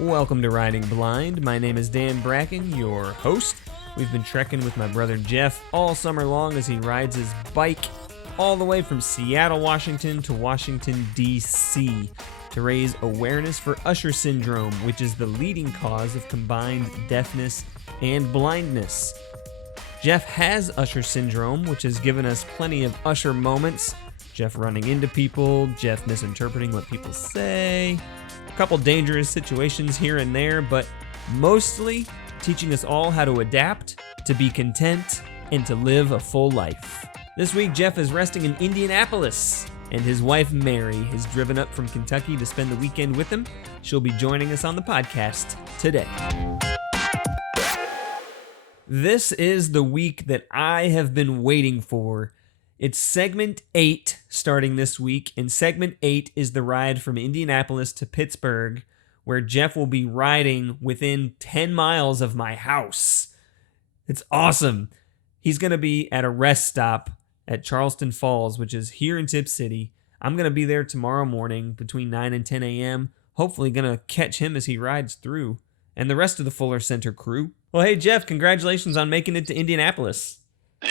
Welcome to Riding Blind. My name is Dan Bracken, your host. We've been trekking with my brother Jeff all summer long as he rides his bike all the way from Seattle, Washington to Washington, D.C. to raise awareness for Usher syndrome, which is the leading cause of combined deafness and blindness. Jeff has Usher syndrome, which has given us plenty of Usher moments. Jeff running into people, Jeff misinterpreting what people say, a couple dangerous situations here and there, but mostly teaching us all how to adapt, to be content, and to live a full life. This week, Jeff is resting in Indianapolis, and his wife, Mary, has driven up from Kentucky to spend the weekend with him. She'll be joining us on the podcast today. This is the week that I have been waiting for. It's segment 8 starting this week, and segment 8 is the ride from Indianapolis to Pittsburgh, where Jeff will be riding within 10 miles of my house. It's awesome. He's going to be at a rest stop at Charleston Falls, which is here in Tip City. I'm going to be there tomorrow morning between 9 and 10 a.m., hopefully going to catch him as he rides through, and the rest of the Fuller Center crew. Well, hey, Jeff, congratulations on making it to Indianapolis. Yeah,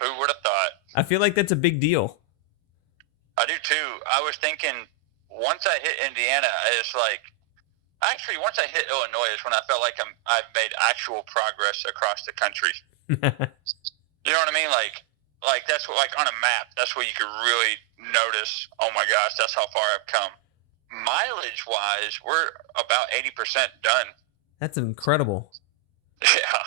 who would have thought? I feel like that's a big deal. I do too. I was thinking once I hit Indiana, it's like, actually, once I hit Illinois is when I felt like I've made actual progress across the country. You know what I mean? Like that's what, like on a map, that's where you could really notice, oh my gosh, that's how far I've come. Mileage-wise, we're about 80% done. That's incredible. Yeah.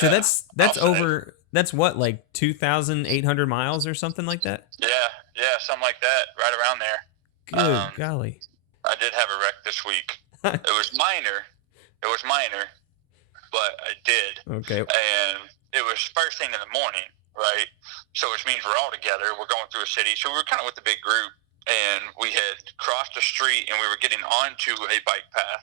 So that's over, that's what, like 2,800 miles or something like that? Yeah, something like that, right around there. Good golly. I did have a wreck this week. It was minor, but I did. Okay. And it was first thing in the morning, right? So which means we're all together. We're going through a city. So we were kind of with the big group. And we had crossed the street, and we were getting onto a bike path.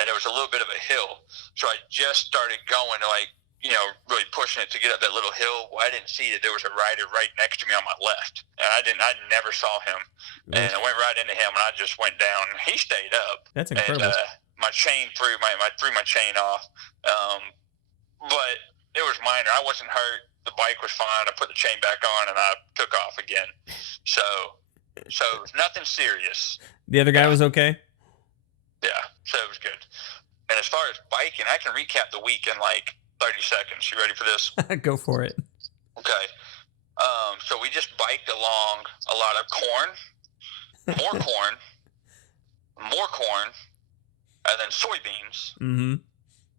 And there was a little bit of a hill. So I just started going, like, you know, really pushing it to get up that little hill. Well, I didn't see that there was a rider right next to me on my left. And I never saw him. And I went right into him, and I just went down. He stayed up. That's incredible. And my chain threw my chain off. But it was minor. I wasn't hurt. The bike was fine. I put the chain back on, and I took off again. So nothing serious. The other guy was okay? Yeah, so it was good. And as far as biking, I can recap the week in like 30 seconds. You ready for this? Go for it. Okay. So we just biked along a lot of corn, more corn, and then soybeans. Mm-hmm.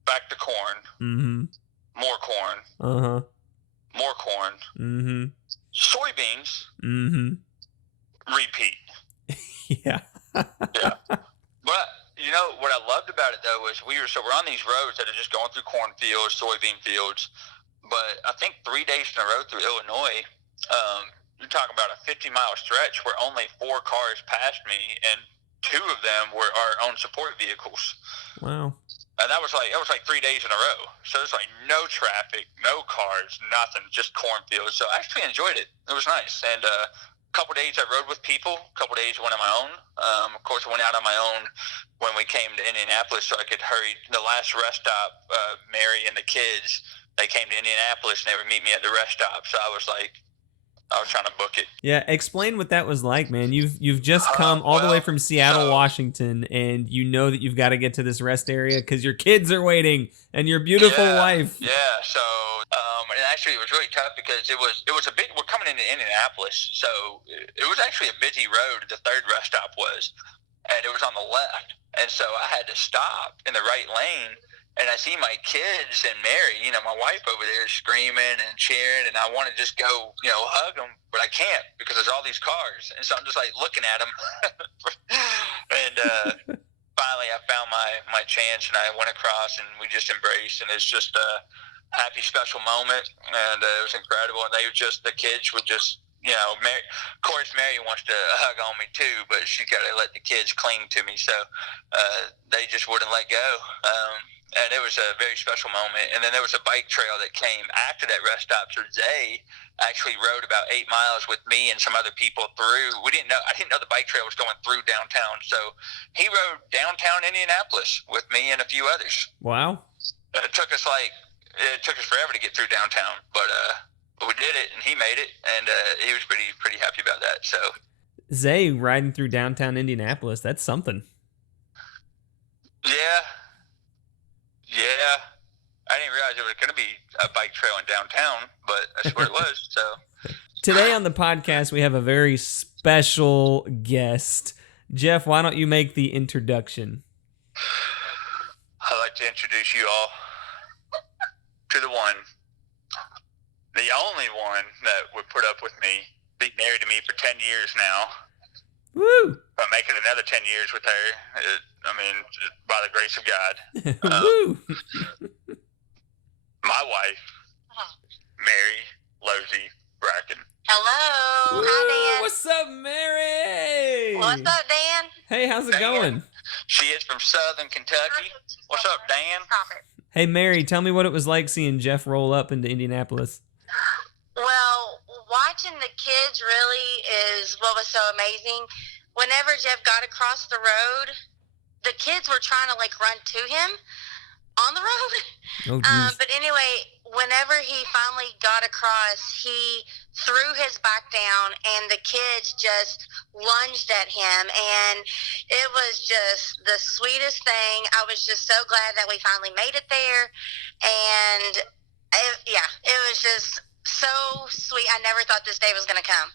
Back to corn. Mm-hmm. More corn. Uh-huh. More corn. Mm-hmm. Soybeans. Mm-hmm. Repeat. Yeah. Yeah. But you know what I loved about it though was we're on these roads that are just going through cornfields, soybean fields. But I think 3 days in a row through Illinois, you're talking about a 50-mile stretch where only 4 cars passed me, and 2 of them were our own support vehicles. Wow. And that was like 3 days in a row. So it's like no traffic, no cars, nothing, just cornfields. So I actually enjoyed it. It was nice. And couple days I rode with people, a couple days I went on my own. Of course, I went out on my own when we came to Indianapolis so I could hurry. The last rest stop, Mary and the kids, they came to Indianapolis and they would meet me at the rest stop. So I was trying to book it. Yeah, explain what that was like, man. You've just come all the way from Seattle, Washington, and you know that you've got to get to this rest area because your kids are waiting and your beautiful wife. Yeah, so and actually it was really tough because it was a big. We're coming into Indianapolis, so it was actually a busy road. The third rest stop was, and it was on the left, and so I had to stop in the right lane. And I see my kids and Mary, you know, my wife over there screaming and cheering, and I want to just go, you know, hug them, but I can't because there's all these cars. And so I'm just like looking at them. And finally I found my chance, and I went across, and we just embraced, and it's just a happy, special moment. And it was incredible. And the kids would just, you know, of course, Mary wants to hug on me too, but she got to let the kids cling to me. So they just wouldn't let go. and it was a very special moment. And then there was a bike trail that came after that rest stop. So Zay actually rode about 8 miles with me and some other people through. I didn't know the bike trail was going through downtown. So he rode downtown Indianapolis with me and a few others. Wow. It took us forever to get through downtown, but we did it, and he made it, and he was pretty happy about that. So Zay riding through downtown Indianapolis, that's something. Yeah. I didn't realize it was going to be a bike trail in downtown, but that's what it was. So today on the podcast, we have a very special guest. Jeff, why don't you make the introduction? I'd like to introduce you all to the one, the only one that would put up with me, be married to me for 10 years now. Woo! I'm making another 10 years with her. By the grace of God. Woo! My wife, Mary Losey Bracken. Hello. Woo! Hi, Dan. What's up, Mary? What's up, Dan? Hey, how's it going? She is from Southern Kentucky. What's up, Dan? Stop it. Hey, Mary, tell me what it was like seeing Jeff roll up into Indianapolis. Well, watching the kids really is what was so amazing. Whenever Jeff got across the road, the kids were trying to run to him on the road. Oh, geez. But anyway, whenever he finally got across, he threw his back down and the kids just lunged at him, and it was just the sweetest thing. I was just so glad that we finally made it there, and it was just so sweet. I never thought this day was going to come.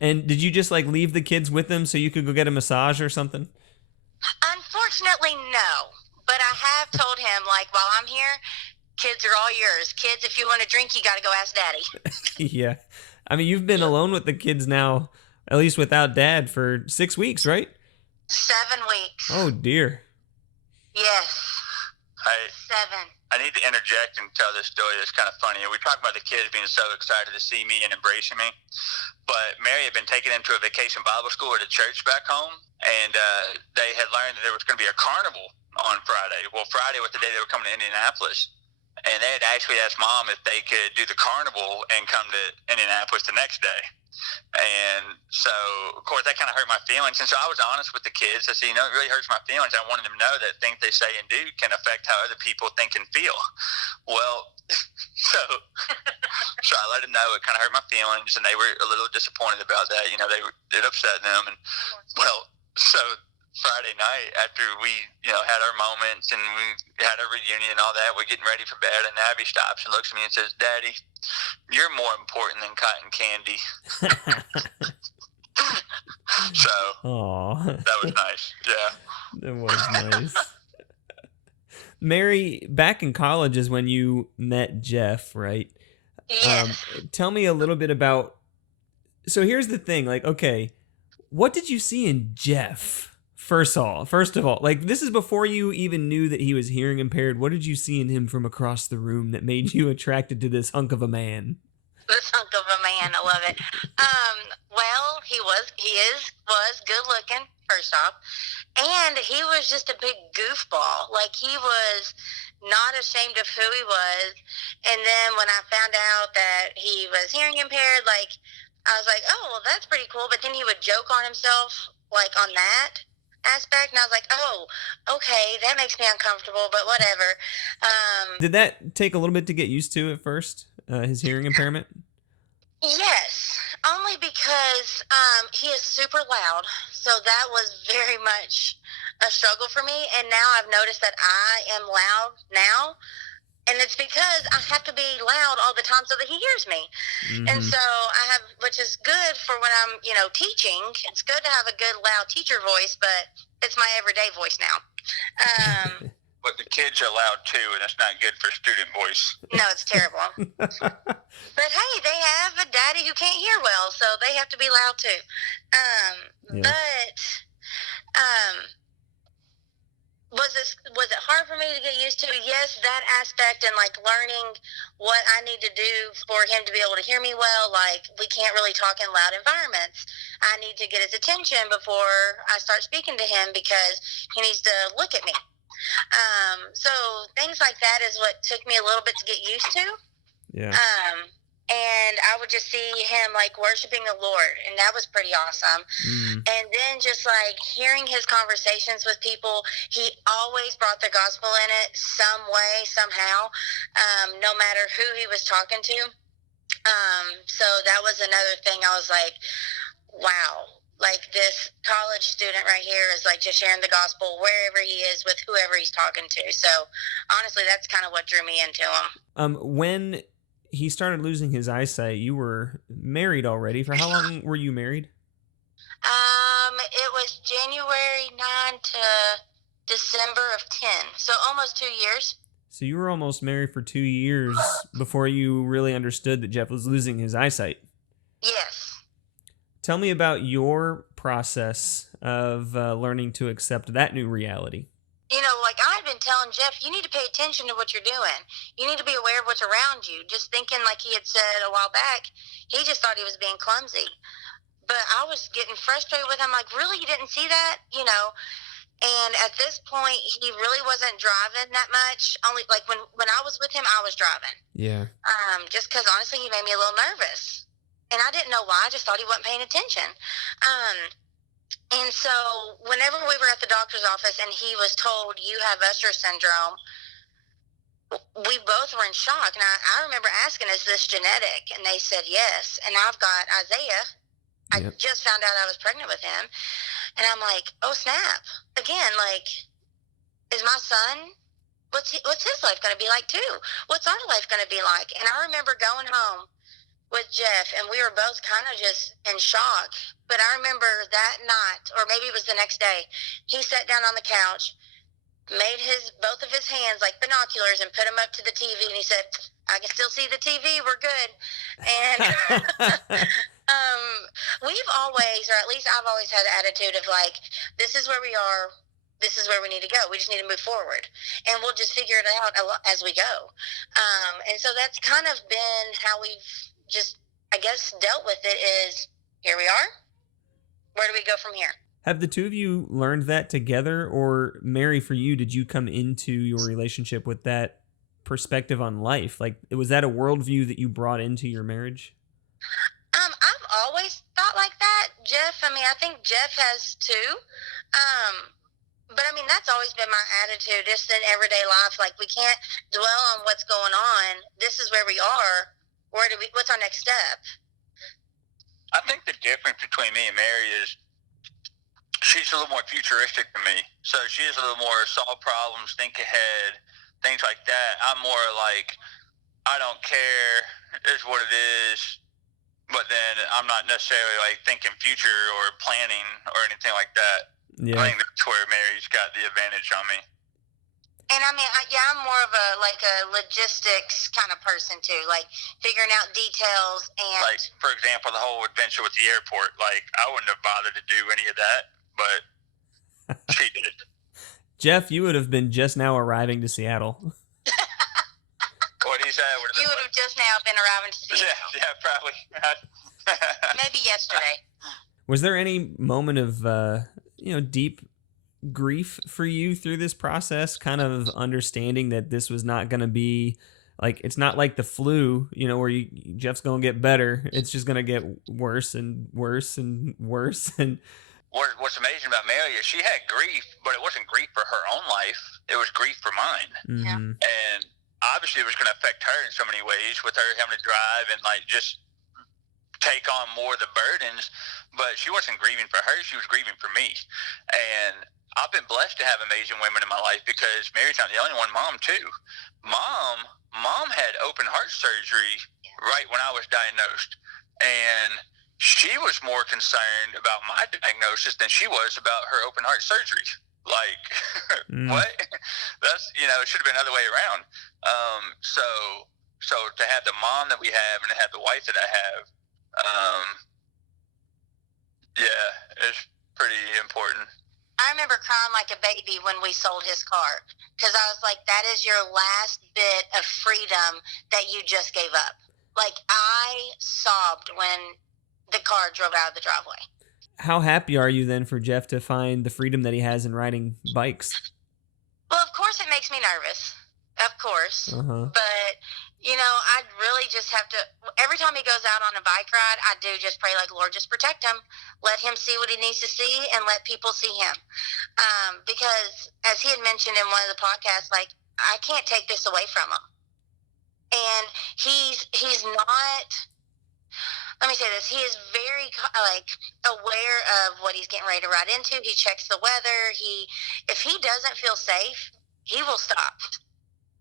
And did you just leave the kids with them so you could go get a massage or something? Unfortunately, no. But I have told him, while I'm here, kids are all yours. Kids, if you want a drink, you got to go ask Daddy. Yeah. You've been alone with the kids now, at least without Dad, for 6 weeks, right? 7 weeks. Oh, dear. Yes. 7. I need to interject and tell this story that's kind of funny. We talk about the kids being so excited to see me and embracing me, but Mary had been taking them to a vacation Bible school at a church back home, and they had learned that there was going to be a carnival on Friday. Well, Friday was the day they were coming to Indianapolis, and they had actually asked Mom if they could do the carnival and come to Indianapolis the next day. And so, of course, that kind of hurt my feelings. And so I was honest with the kids. I said, it really hurts my feelings. I wanted them to know that things they say and do can affect how other people think and feel. Well, so I let them know it kind of hurt my feelings, and they were a little disappointed about that. It upset them. And, so Friday night, after we, had our moments and we had our reunion and all that, we're getting ready for bed, and Abby stops and looks at me and says, "Daddy, you're more important than cotton candy." So Aww. that was nice. Yeah. That was nice. Mary, back in college is when you met Jeff, right? Yes. Tell me a little bit about... So here's the thing, okay, what did you see in Jeff? First of all, this is before you even knew that he was hearing impaired. What did you see in him from across the room that made you attracted to this hunk of a man? This hunk of a man, I love it. Well, he was good looking, first off, and he was just a big goofball. He was not ashamed of who he was. And then when I found out that he was hearing impaired, I was like, oh, well, that's pretty cool. But then he would joke on himself, on that aspect, and I was like, oh, okay, that makes me uncomfortable, but whatever. Did that take a little bit to get used to at first, his hearing impairment? Yes, only because he is super loud, so that was very much a struggle for me, and now I've noticed that I am loud now, and it's because I have to be loud all the time so that he hears me. Mm-hmm. And so which is good for when I'm, teaching. It's good to have a good loud teacher voice, but it's my everyday voice now. But the kids are loud too, and that's not good for student voice. No, it's terrible. But hey, they have a daddy who can't hear well, so they have to be loud too. Yeah. Was it hard for me to get used to? Yes, that aspect, and learning what I need to do for him to be able to hear me well. We can't really talk in loud environments. I need to get his attention before I start speaking to him because he needs to look at me. So things like that is what took me a little bit to get used to. Yeah. And I would just see him like worshiping the Lord, and that was pretty awesome. And then just like hearing his conversations with people, he always brought the gospel in it some way, somehow, no matter who he was talking to. So that was another thing. I was like, wow, like this college student right here is like just sharing the gospel wherever he is with whoever he's talking to. So honestly, that's kind of what drew me into him. When he started losing his eyesight, you were married already. For how long were you married? It was January 9 to December of 10. So almost 2 years. So you were almost married for 2 years before you really understood that Jeff was losing his eyesight. Yes. Tell me about your process of learning to accept that new reality. You know, like I've been telling Jeff, you need to pay attention to what you're doing. You need to be aware of what's around you. Just thinking, like he had said a while back, he just thought he was being clumsy. But I was getting frustrated with him, like, really, you didn't see that? You know? And at this point, he really wasn't driving that much. Only, like, when I was with him, I was driving. Yeah. Just because, honestly, he made me a little nervous. And I didn't know why. I just thought he wasn't paying attention. And so whenever we were at the doctor's office and he was told, you have Usher syndrome, we both were in shock. And I remember asking, is this genetic? And they said yes. And I've got Isaiah. I just found out I was pregnant with him. And I'm like, oh, snap. Again, like, is my son, what's his life going to be like, too? What's our life going to be like? And I remember going home with Jeff, and we were both kind of just in shock. But I remember that night, or maybe it was the next day, he sat down on the couch, made both of his hands like binoculars and put them up to the TV, and he said, I can still see the TV, we're good. And we've always, or at least I've always had the attitude of like, this is where we are, this is where we need to go. We just need to move forward, and we'll just figure it out as we go. And so that's kind of been how we've just, I guess, dealt with it. Is here we are. Where do we go from here? Have the two of you learned that together, or Mary, for you, did you come into your relationship with that perspective on life? Like, was that a worldview that you brought into your marriage? I've always thought like that, Jeff. I mean, I think Jeff has too. But I mean, that's always been my attitude, just in everyday life. Like, we can't dwell on what's going on. This is where we are. What's our next step? I think the difference between me and Mary is she's a little more futuristic than me. So she's a little more solve problems, think ahead, things like that. I'm more like, I don't care, is what it is. But then I'm not necessarily like thinking future or planning or anything like that. Yeah. I think that's where Mary's got the advantage on me. And I mean, I'm more of a logistics kind of person too, like figuring out details and. Like, for example, the whole adventure with the airport. Like, I wouldn't have bothered to do any of that, but she did. Jeff, you would have been just now arriving to Seattle. What he said. You would have just now been arriving to Seattle. Yeah, probably. Maybe yesterday. Was there any moment of deep grief for you through this process, kind of understanding that this was not going to be like, it's not like the flu, where Jeff's going to get better. It's just going to get worse and worse and worse. And what's amazing about Mary is she had grief, but it wasn't grief for her own life. It was grief for mine. Mm-hmm. Yeah. And obviously it was going to affect her in so many ways, with her having to drive and like just take on more of the burdens. But she wasn't grieving for her, she was grieving for me. And I've been blessed to have amazing women in my life, because Mary's not the only one. Mom too. Mom had open heart surgery right when I was diagnosed, and she was more concerned about my diagnosis than she was about her open heart surgery. Like, what? That's, it should have been the other way around. So to have the mom that we have and to have the wife that I have, it's pretty important. I remember crying like a baby when we sold his car, because I was like, that is your last bit of freedom that you just gave up. Like, I sobbed when the car drove out of the driveway. How happy are you then for Jeff to find the freedom that he has in riding bikes? Well, of course course it makes me nervous. Of course. Uh-huh. But, I really just have to, every time he goes out on a bike ride, I do just pray, like, Lord, just protect him. Let him see what he needs to see and let people see him. Because, as he had mentioned in one of the podcasts, like, I can't take this away from him. And he's not, let me say this, he is very, aware of what he's getting ready to ride into. He checks the weather. If he doesn't feel safe, he will stop.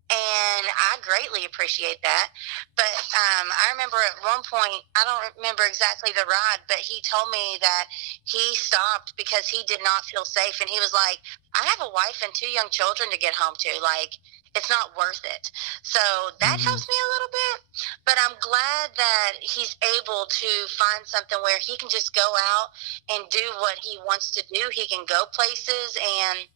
And I greatly appreciate that. But I remember at one point, I don't remember exactly the ride, but he told me that he stopped because he did not feel safe. And he was like, I have a wife and 2 young children to get home to. Like, it's not worth it. So that helps me a little bit. But I'm glad that he's able to find something where he can just go out and do what he wants to do. He can go places. And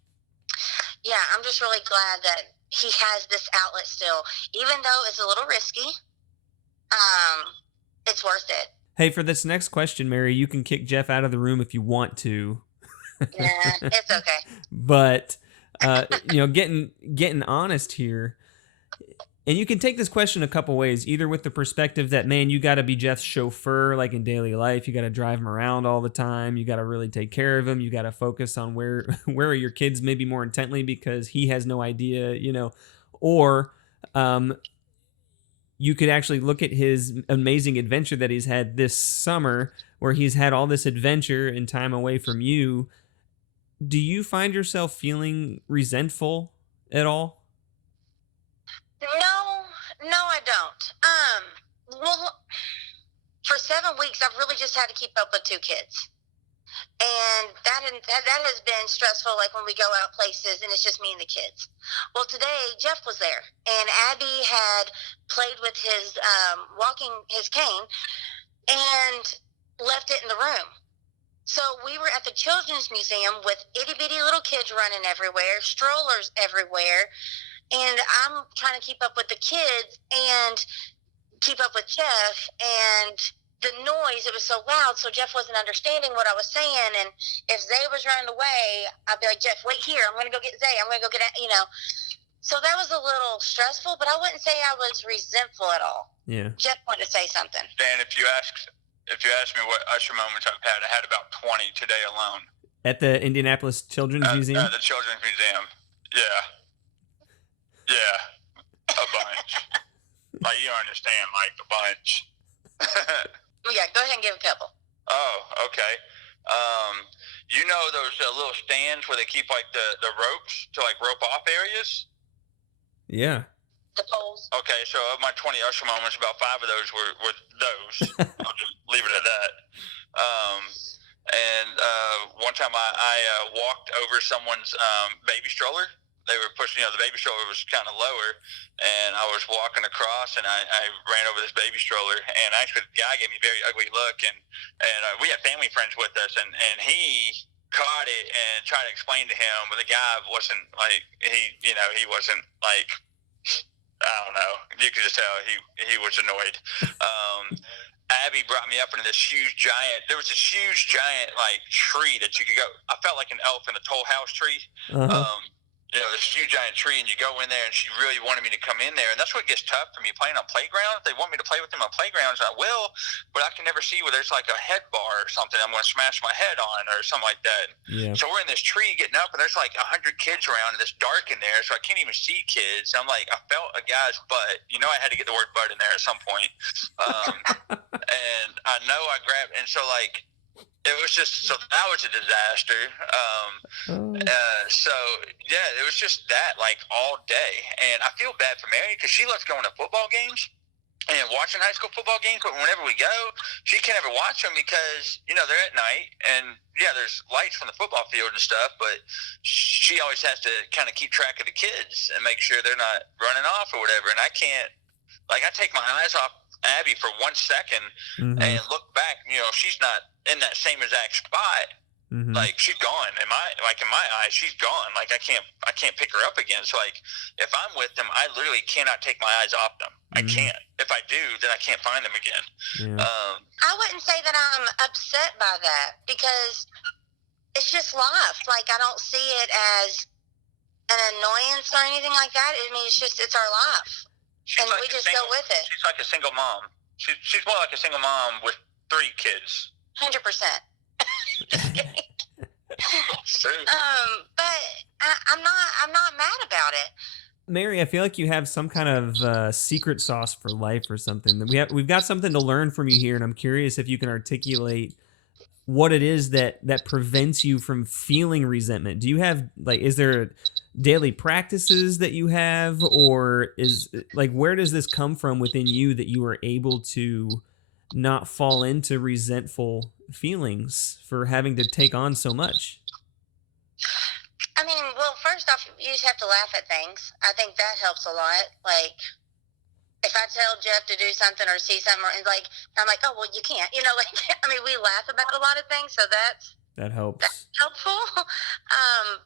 yeah, I'm just really glad that he has this outlet still, even though it's a little risky. It's worth it. Hey, for this next question, Mary, you can kick Jeff out of the room if you want to. Yeah, it's okay. But getting honest here, and you can take this question a couple ways, either with the perspective that, man, you got to be Jeff's chauffeur, like in daily life. You got to drive him around all the time. You got to really take care of him. You got to focus on where are your kids maybe more intently because he has no idea, or you could actually look at his amazing adventure that he's had this summer, where he's had all this adventure and time away from you. Do you find yourself feeling resentful at all? No, I don't. Well, for 7 weeks, I've really just had to keep up with 2 kids. And that has been stressful, like when we go out places and it's just me and the kids. Well, today, Jeff was there, and Abby had played with his his cane and left it in the room. So we were at the Children's Museum with itty-bitty little kids running everywhere, strollers everywhere, and I'm trying to keep up with the kids and keep up with Jeff, and the noise, it was so loud, so Jeff wasn't understanding what I was saying, and if Zay was running away, I'd be like, Jeff, wait here, I'm going to go get Zay, I'm going to go get, So that was a little stressful, but I wouldn't say I was resentful at all. Yeah. Jeff wanted to say something. Dan, if you ask me what Usher moments I've had, I had about 20 today alone. At the Indianapolis Children's Museum? At the Children's Museum. Yeah. A bunch. Like, you don't understand, like, a bunch. Yeah, go ahead and give a couple. Oh, okay. Those little stands where they keep, like, the ropes to, like, rope off areas? Yeah. The poles. Okay, so of my 20 Usher moments, about 5 of those were those. I'll just leave it at that. One time I walked over someone's baby stroller. They were pushing, the baby stroller was kind of lower, and I was walking across, and I ran over this baby stroller, and actually the guy gave me a very ugly look, and we had family friends with us, and he caught it and tried to explain to him, but the guy wasn't like, he wasn't like, I don't know, you could just tell he was annoyed. Abby brought me up into this huge giant, like tree that you could go, I felt like an elf in a Toll House tree. Uh-huh. This huge giant tree, and you go in there, and she really wanted me to come in there, and that's what gets tough for me playing on playgrounds. They want me to play with them on playgrounds, and I will, but I can never see where there's like a head bar or something I'm going to smash my head on or something like that. Yeah. So we're in this tree getting up, and there's like 100 kids around, and it's dark in there, so I can't even see kids. I'm like, I felt a guy's butt. I had to get the word butt in there at some point. And I know I grabbed, and so like, it was just, so that was a disaster. So yeah, it was just that like all day. And I feel bad for Mary because she loves going to football games and watching high school football games. But whenever we go, she can't ever watch them because, they're at night, and yeah, there's lights from the football field and stuff, but she always has to kind of keep track of the kids and make sure they're not running off or whatever. And I can't, like, I take my eyes off Abby for 1 second and look back, she's not in that same exact spot. Like, she's gone. In my eyes, she's gone. Like, I can't pick her up again. So like, if I'm with them, I literally cannot take my eyes off them. I can't. If I do, then I can't find them again. Yeah. I wouldn't say that I'm upset by that because it's just life. Like, I don't see it as an annoyance or anything like that. I mean, it's our life. And like we just go with it. She's like a single mom. She's more like a single mom with 3 kids. 100%. Just kidding. But I'm not mad about it. Mary, I feel like you have some kind of secret sauce for life or something. We've got something to learn from you here, and I'm curious if you can articulate what it is that prevents you from feeling resentment. Do you have, like, is there daily practices that you have, or is, like, where does this come from within you that you are able to not fall into resentful feelings for having to take on so much? I mean, well, first off, you just have to laugh at things. I think that helps a lot. Like, if I tell Jeff to do something or see something, like, I'm like, oh, well, you can't. You know, like, I mean, we laugh about a lot of things, so that helps. That's helpful.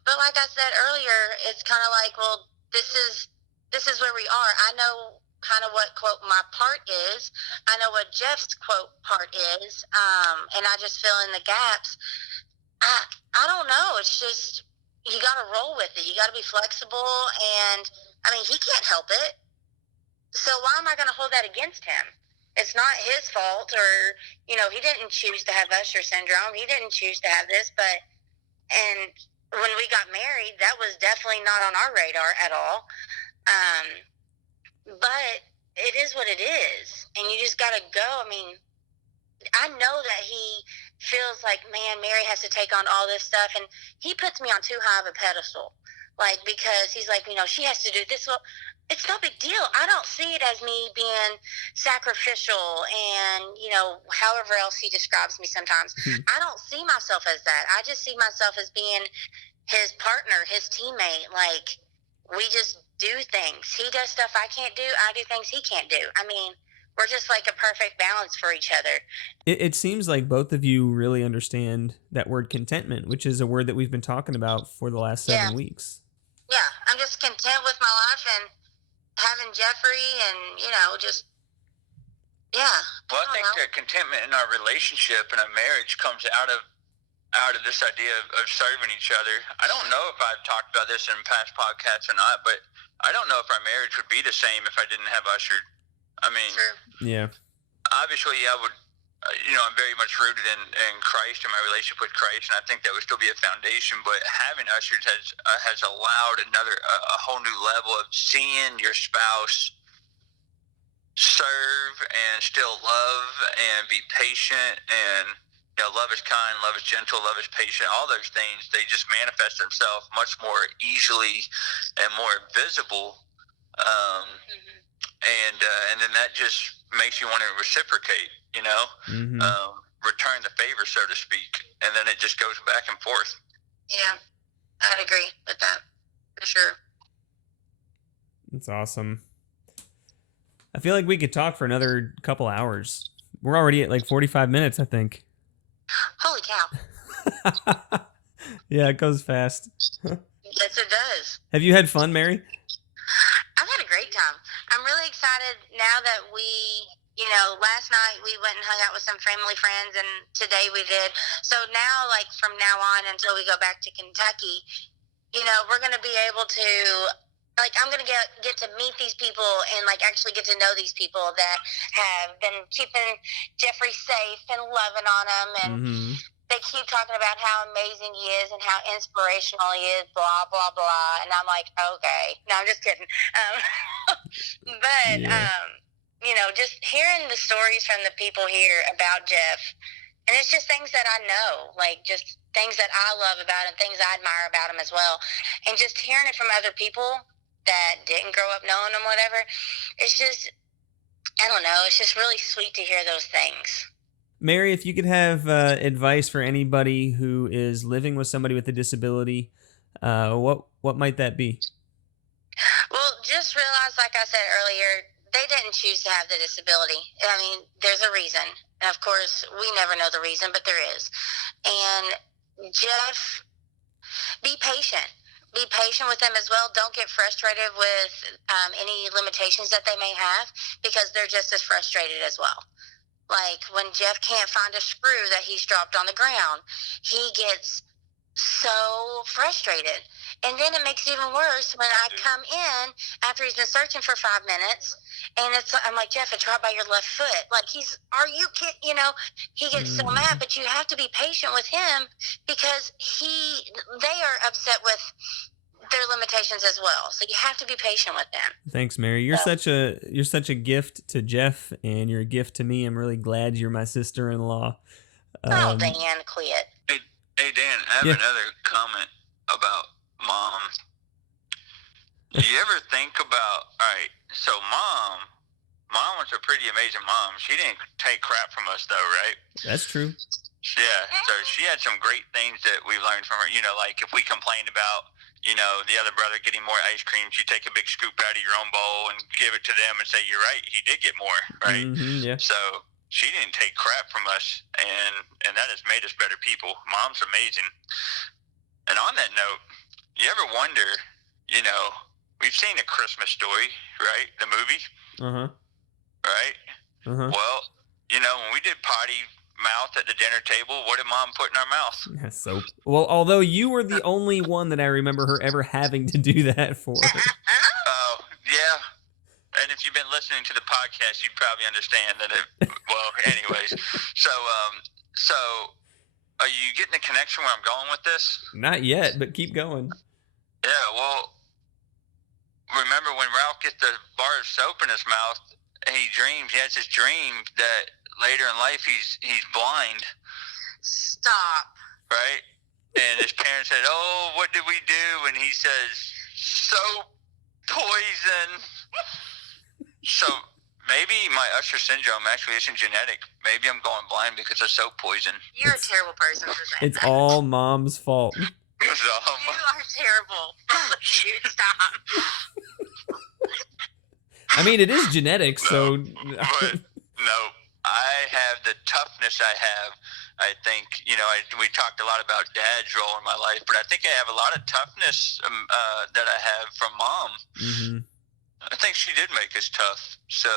But like I said earlier, it's kind of like, well, this is where we are. I know kind of what, quote, my part is. I know what Jeff's, quote, part is. And I just fill in the gaps. I don't know. It's just, you got to roll with it. You got to be flexible. And I mean, he can't help it. So why am I going to hold that against him? It's not his fault, or, you know, he didn't choose to have Usher syndrome. He didn't choose to have this, and when we got married, that was definitely not on our radar at all. But it is what it is. And you just got to go. I mean, I know that he feels like, man, Mary has to take on all this stuff, and he puts me on too high of a pedestal, like, because he's like, you know, she has to do this. Well, it's no big deal. I don't see it as me being sacrificial and, you know, however else he describes me sometimes. I don't see myself as that. I just see myself as being his partner, his teammate. Like, we just do things. He does stuff I can't do. I do things he can't do. I mean, we're just like a perfect balance for each other. It seems like both of you really understand that word contentment, which is a word that we've been talking about for the last 7 weeks. Yeah, I'm just content with my life and having Jeffrey, and, you know, just, yeah. Well, I think that contentment in our relationship and our marriage comes out of this idea of serving each other. I don't know if I've talked about this in past podcasts or not, but I don't know if our marriage would be the same if I didn't have Usher. I mean, yeah. Obviously, I would, you know, I'm very much rooted in Christ and my relationship with Christ, and I think that would still be a foundation. But having Usher has allowed a whole new level of seeing your spouse serve and still love and be patient, and, you know, love is kind, love is gentle, love is patient. All those things, they just manifest themselves much more easily and more visible. And then that just makes you want to reciprocate, you know, return the favor, so to speak. And then it just goes back and forth. Yeah, I'd agree with that, for sure. That's awesome. I feel like we could talk for another couple hours. We're already at like 45 minutes, I think. Holy cow. Yeah, it goes fast. Yes, it does. Have you had fun, Mary? I've had a great time. I'm really excited now that we, you know, last night we went and hung out with some family friends, and today we did. So now, like, from now on until we go back to Kentucky, you know, we're going to be able to, like, I'm going to get to meet these people and, like, actually get to know these people that have been keeping Jeffrey safe and loving on him, and they keep talking about how amazing he is and how inspirational he is, blah, blah, blah. And I'm like, okay. No, I'm just kidding. You know, just hearing the stories from the people here about Jeff, and it's just things that I know, like, just things that I love about him, things I admire about him as well. And just hearing it from other people that didn't grow up knowing him, whatever, it's just, I don't know, it's just really sweet to hear those things. Mary, if you could have advice for anybody who is living with somebody with a disability, what might that be? Well, just realize, like I said earlier, they didn't choose to have the disability. I mean, there's a reason. And of course, we never know the reason, but there is. And Jeff, be patient. Be patient with them as well. Don't get frustrated with any limitations that they may have, because they're just as frustrated as well. Like, when Jeff can't find a screw that he's dropped on the ground, he gets so frustrated. And then it makes it even worse when I come in after he's been searching for 5 minutes, and I'm like, Jeff, it's right by your left foot. Like, are you kidding? You know, he gets so mad, but you have to be patient with him because they are upset with their limitations as well. So you have to be patient with them. Thanks, Mary. You're such a gift to Jeff, and you're a gift to me. I'm really glad you're my sister-in-law. Dan, quit. Hey Dan, I have another comment about Mom. Do you ever think about, all right, so Mom was a pretty amazing mom. She didn't take crap from us though, right? That's true. Yeah, so she had some great things that we learned from her. You know, like if we complained about, you know, the other brother getting more ice cream, she'd take a big scoop out of your own bowl and give it to them and say, you're right, he did get more, right? Mm-hmm, yeah. So she didn't take crap from us, and that has made us better people. Mom's amazing. And on that note, you ever wonder, you know, we've seen A Christmas Story, right? The movie? Uh-huh. Right? Uh-huh. Well, you know, when we did potty mouth at the dinner table, what did Mom put in our mouth? Soap. Well, although you were the only one that I remember her ever having to do that for. Oh, yeah. And if you've been listening to the podcast, you'd probably understand that well, anyways. So are you getting the connection where I'm going with this? Not yet, but keep going. Yeah, well, remember when Ralph gets the bar of soap in his mouth, he has this dream that later in life he's blind. Stop. Right? And his parents said, oh, what did we do? And he says, soap poison. So maybe my Usher syndrome actually isn't genetic. Maybe I'm going blind because of soap poison. You're a terrible person for saying It's that. all Mom's fault. You are terrible. Dude, stop. I mean, it is genetic, so... But, no, I have the toughness I have. I think, you know, we talked a lot about Dad's role in my life, but I think I have a lot of toughness that I have from Mom. Mm-hmm. I think she did make us tough. So,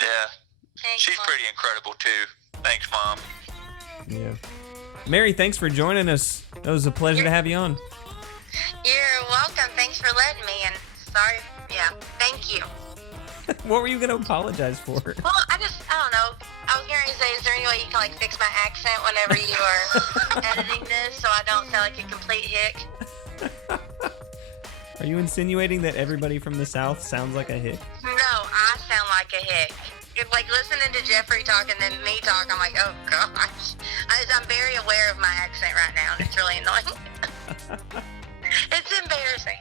yeah, she's pretty incredible, too. Thanks, Mom. Yeah. Mary, thanks for joining us. It was a pleasure to have you on. You're welcome. Thanks for letting me. And sorry. Yeah, thank you. What were you going to apologize for? Well, I don't know. I was going to say, is there any way you can, like, fix my accent whenever you are editing this so I don't sound like a complete hick? Are you insinuating that everybody from the South sounds like a hick? No, I sound like a hick. It's like listening to Jeffrey talk and then me talk, I'm like, oh, gosh. I'm very aware of my accent right now, and it's really annoying. It's embarrassing.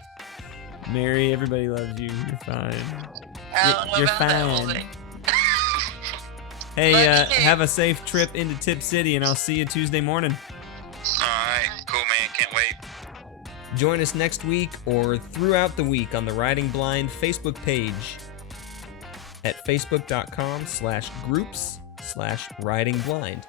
Mary, everybody loves you. You're fine. You're fine. Hey, have a safe trip into Tip City, and I'll see you Tuesday morning. All right, cool, man. Can't wait. Join us next week or throughout the week on the Riding Blind Facebook page at facebook.com/groups/ridingblind.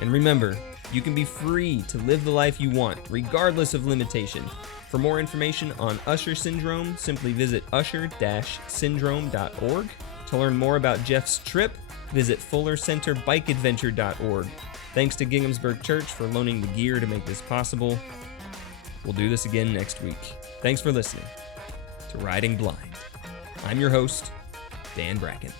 And remember, you can be free to live the life you want, regardless of limitation. For more information on Usher syndrome, simply visit usher-syndrome.org. To learn more about Jeff's trip, visit fullercenterbikeadventure.org. Thanks to Ginghamsburg Church for loaning the gear to make this possible. We'll do this again next week. Thanks for listening to Riding Blind. I'm your host, Dan Bracken.